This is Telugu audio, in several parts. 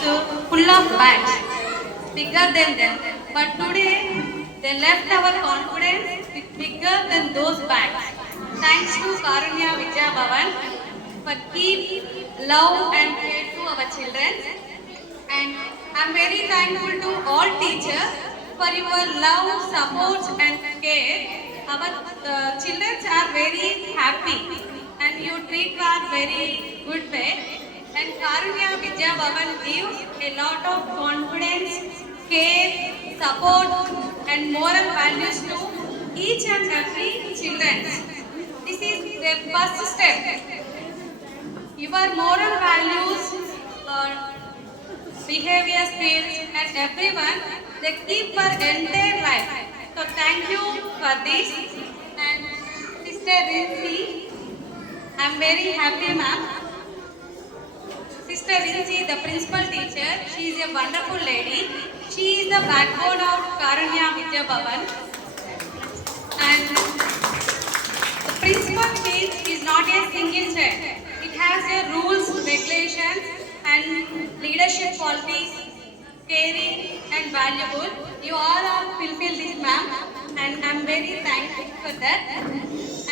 full of bags, bigger than them. But today, they left our confidence with bigger than those bags. Thanks to Karunya Vidya Bhavan for keep love and care to our children. And I'm very thankful to all teachers for your love, support and care. Our children are very happy and you treat us very good way. And Karunya Vidya Bhavan gives a lot of confidence, care, support and moral values to each and every children. This is their first step. Your moral values, behavior skills and everyone, they keep for entire life. So thank you for this. And Sister Rinsi, I am very happy ma'am. Sister Rinsi, the principal teacher, she is a wonderful lady. She is the backbone of Karunya Vidya Bhavan. And the principal means is not a single child. It has a rules, regulations and leadership qualities, caring and valuable. You all are fulfill this ma'am and I am very thankful for that.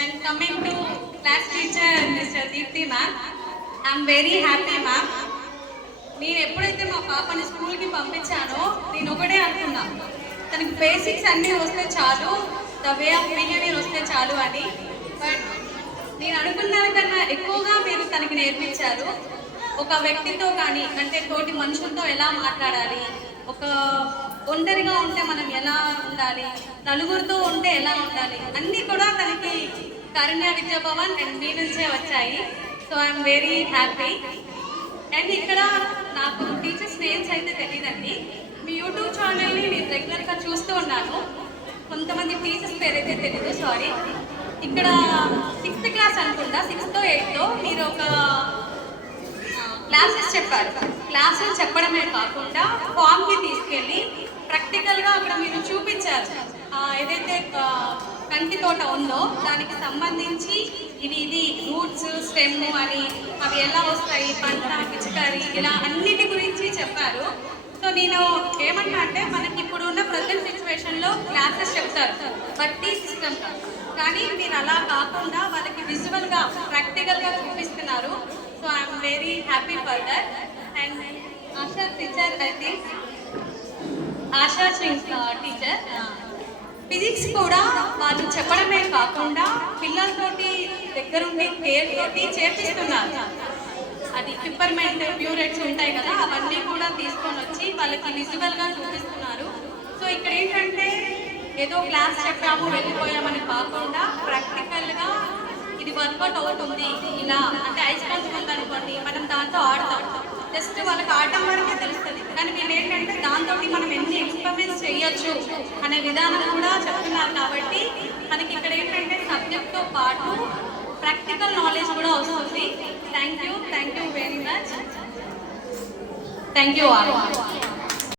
And coming to class teacher Mr. Deepthi ma'am, I am very happy ma'am. నేను ఎప్పుడైతే మా పాపని స్కూల్కి పంపించానో నేను ఒకటే అనుకున్నా, తనకి బేసిక్స్ అన్నీ వస్తే చాలు, ద వే ఆఫ్ బిహేవియర్ వస్తే చాలు అని. బట్ నేను అనుకున్న దానికన్నా ఎక్కువగా మీరు తనకి నేర్పించారు. ఒక వ్యక్తితో కానీ అంటే తోటి మనుషులతో ఎలా మాట్లాడాలి, ఒక ఒంటరిగా ఉంటే మనం ఎలా ఉండాలి, నలుగురితో ఉంటే ఎలా ఉండాలి, అన్నీ కూడా తనకి కారుణ్య విద్యా భవన్ అండ్ మీ నుంచే వచ్చాయి. So I'm very happy. And ఇక్కడ నాకు టీచర్స్ నేమ్స్ అయితే తెలియదండి. మీ యూట్యూబ్ ఛానల్ని నేను రెగ్యులర్గా చూస్తూ ఉన్నాను. కొంతమంది టీచర్స్ పేరు అయితే తెలీదు, సారీ. ఇక్కడ 6th క్లాస్ అనుకుంటా, 6th 8th మీరు ఒక క్లాసెస్ చెప్పారు. క్లాసులు చెప్పడమే కాకుండా ఫామ్కి తీసుకెళ్ళి ప్రాక్టికల్గా అక్కడ మీరు చూపించారు. ఏదైతే కంటి తోట ఉందో దానికి సంబంధించి ఇది రూట్స్, స్టెమ్ అని అవి ఎలా వస్తాయి, పంట, పిచికారి, ఇలా అన్నిటి గురించి చెప్పారు. సో నేను ఏమన్నా అంటే మనకి ఇప్పుడు ఉన్న ప్రజెంట్ సిచ్యువేషన్లో క్లాసెస్ చెప్తారు బట్టి సిస్టమ్, కానీ మీరు అలా కాకుండా వాళ్ళకి విజువల్గా ప్రాక్టికల్గా చూపిస్తున్నారు. So I'm very happy for that. And ASHA teacher, I think ASHA Singh teacher physics కూడా వాళ్ళు చెప్పడమే కాకుండా పిల్లలతోటి దగ్గరుండి కేర్ తోటి చేపిస్తున్నారు. అది పిప్పర్మెంట్ ప్యూరెట్స్ ఉంటాయి కదా, అవన్నీ కూడా తీసుకొని వచ్చి వాళ్ళకి విజువల్గా చూపిస్తున్నారు. సో ఇక్కడ ఏంటంటే ఏదో క్లాస్ చెప్పాము వెళ్ళిపోయామని కాకుండా ప్రాక్టికల్గా ఇది వర్కౌట్ అవుతుంది. ఇలా అంటే ఐస్ బాక్స్ ఉందనుకోండి, మనం దాంతో ఆడతాం, జస్ట్ వాళ్ళకి ఆడటం వరకే తెలుస్తుంది. కానీ వీళ్ళు ఏంటంటే దాంతో మనం ఎన్ని ఎక్స్పెరిమెంట్స్ చేయొచ్చు అనే విధానం కూడా చెప్తున్నారు. కాబట్టి మనకి ఇక్కడ ఏంటంటే సబ్జెక్ట్తో పాటు ప్రాక్టికల్ నాలెడ్జ్ కూడా వస్తుంది. Thank you very much. Thank you all.